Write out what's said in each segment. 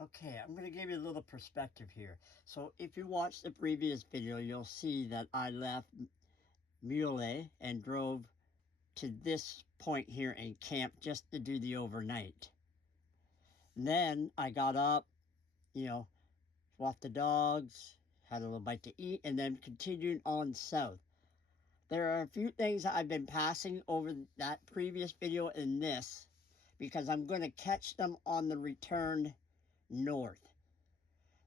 Okay, I'm going to give you a little perspective here. So if you watched the previous video, you'll see that I left Muley and drove to this point here and camped just to do the overnight. And then I got up, walked the dogs, had a little bite to eat, and then continued on south. There are a few things that I've been passing over that previous video and this because I'm going to catch them on the return north.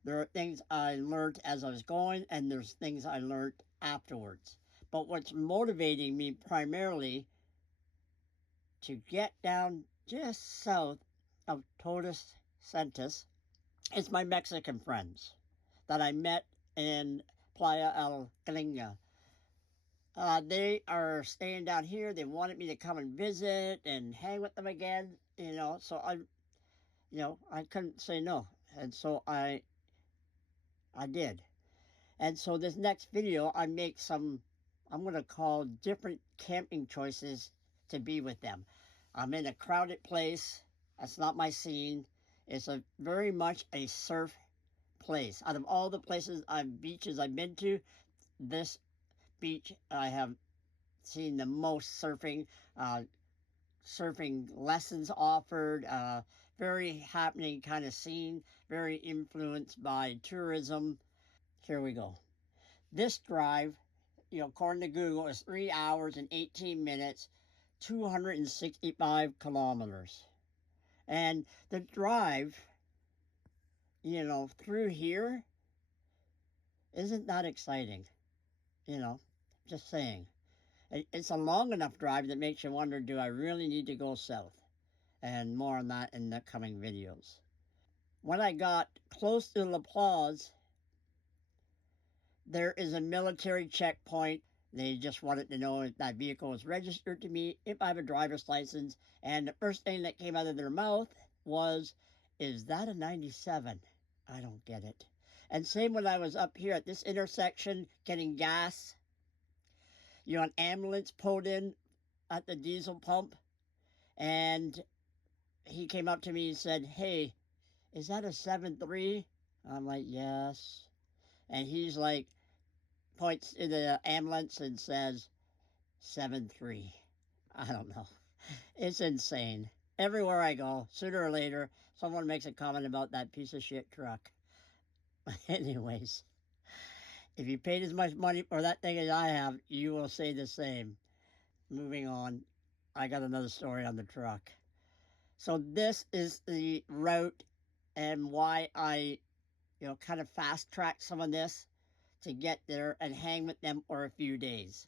There are things I learned as I was going, and there's things I learned afterwards. But what's motivating me primarily to get down just south of Todos Santos is my Mexican friends that I met in Playa del Carmen. They are staying down here. They wanted me to come and visit and hang with them again, so I couldn't say no. And so I did. And so this next video, I make some, I'm going to call different camping choices to be with them. I'm in a crowded place. That's not my scene. It's very much a surf place. Out of all the beaches I've been to, this beach I have seen the most surfing lessons offered, very happening kind of scene, very influenced by tourism. Here we go. This drive, according to Google, is 3 hours and 18 minutes, 265 kilometers. And the drive, through here isn't that exciting. Just saying. It's a long enough drive that makes you wonder, do I really need to go south? And more on that in the coming videos. When I got close to La Plaza, there is a military checkpoint. They just wanted to know if that vehicle was registered to me, if I have a driver's license. And the first thing that came out of their mouth was, is that a 97? I don't get it. And same when I was up here at this intersection getting gas. An ambulance pulled in at the diesel pump. And he came up to me and said, hey, is that a 7.3? I'm like, yes. And he's like, points to the ambulance and says, 7.3. I don't know. It's insane. Everywhere I go, sooner or later, someone makes a comment about that piece of shit truck. Anyways, if you paid as much money for that thing as I have, you will say the same. Moving on, I got another story on the truck. So this is the route and why I, kind of fast-track some of this to get there and hang with them for a few days.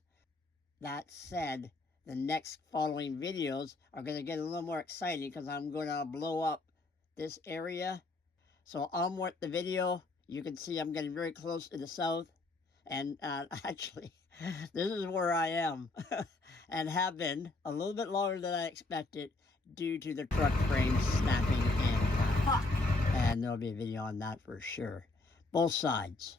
That said, the next following videos are going to get a little more exciting because I'm going to blow up this area. So on with the video. You can see I'm getting very close to the south. And actually, this is where I am and have been a little bit longer than I expected due to the truck frame snapping in half. And there'll be a video on that for sure. Both sides.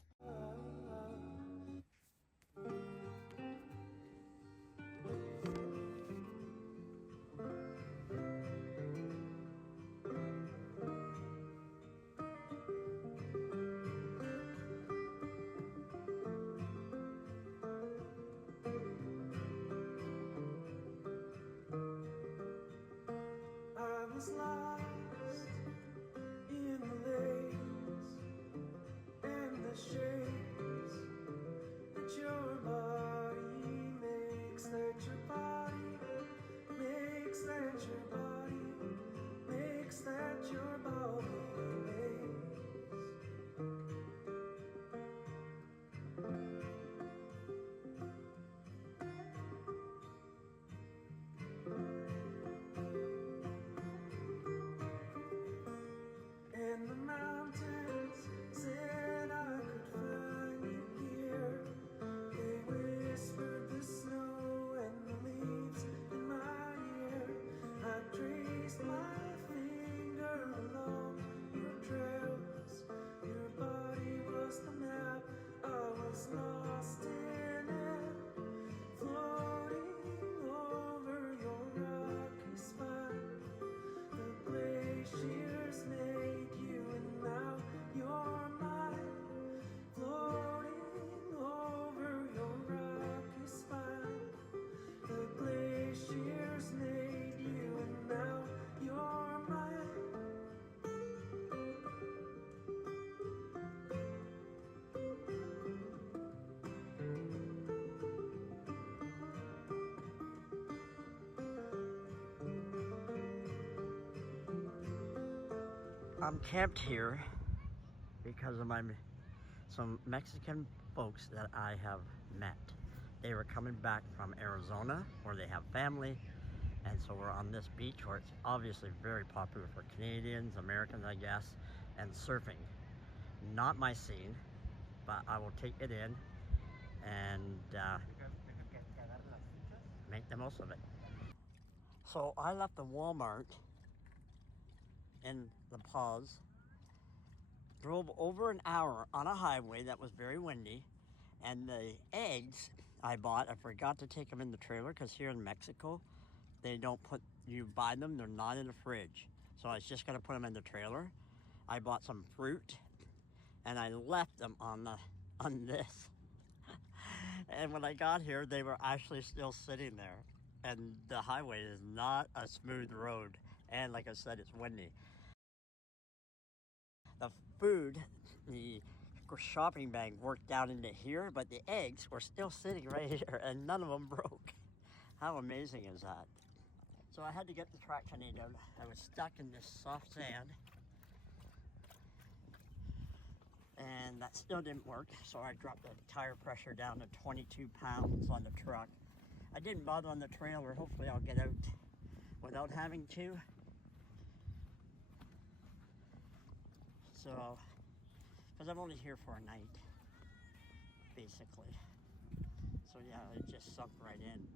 I was lost in the lanes and the shapes that your body makes, that your body makes, that your body makes, that your body makes. I'm camped here because of some Mexican folks that I have met. They were coming back from Arizona where they have family, and so we're on this beach where it's obviously very popular for Canadians, Americans, I guess, and surfing. Not my scene, but I will take it in and make the most of it. So I left the Walmart in La Paz, drove over an hour on a highway that was very windy, and the eggs I bought, I forgot to take them in the trailer because here in Mexico, they don't you buy them, they're not in the fridge. So I was just gonna put them in the trailer. I bought some fruit and I left them on this. And when I got here, they were actually still sitting there. And the highway is not a smooth road. And like I said, it's windy. The food, the shopping bag worked down into here, but the eggs were still sitting right here and none of them broke. How amazing is that? So I had to get the traction aid out. I was stuck in this soft sand. And that still didn't work, so I dropped the tire pressure down to 22 pounds on the truck. I didn't bother on the trailer. Hopefully I'll get out without having to. So, because I'm only here for a night, basically. So yeah, it just sunk right in.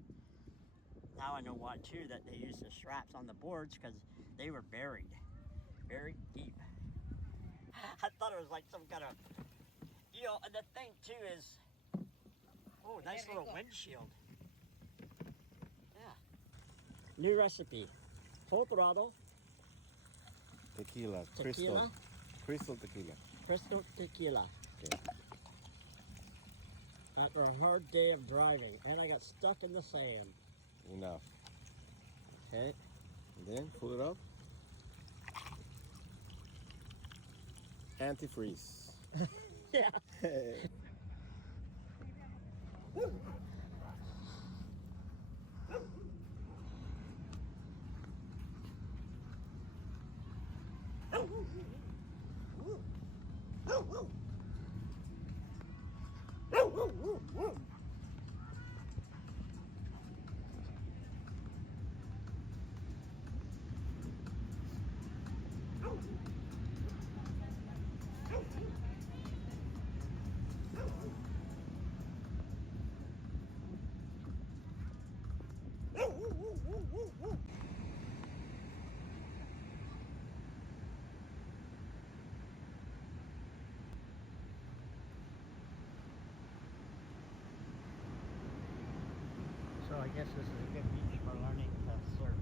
Now I know why too, that they use the straps on the boards, because they were buried deep. I thought it was like some kind of, and the thing too is, oh, nice little windshield. Yeah. New recipe, full throttle. Tequila. Tequila. Crystal tequila. Crystal tequila. Okay. After a hard day of driving, and I got stuck in the sand. Enough. Okay. And then pull it up. Antifreeze. Yeah. So I guess this is a good beach for learning to surf.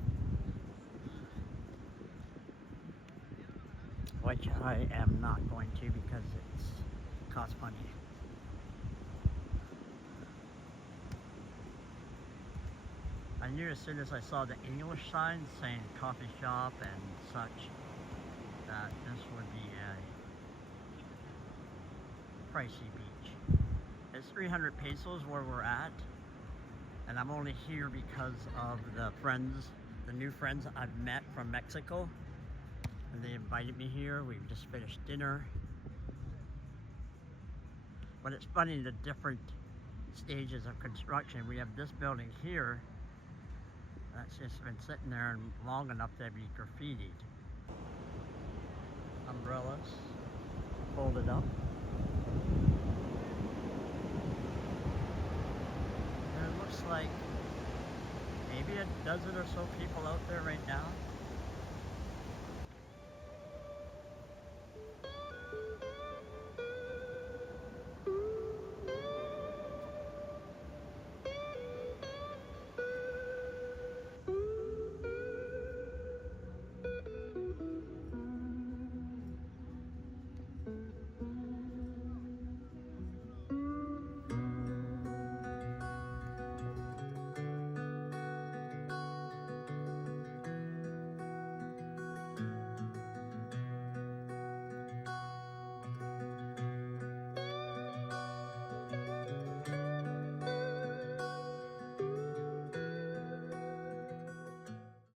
Which I am not going to because it costs money. I knew as soon as I saw the English signs saying coffee shop and such that this would be a pricey beach. It's 300 pesos where we're at, and I'm only here because of the new friends I've met from Mexico, and they invited me here. We've just finished dinner. But it's funny, the different stages of construction. We have this building here that's just been sitting there long enough to be graffitied. Umbrellas folded up. And it looks like maybe a dozen or so people out there right now.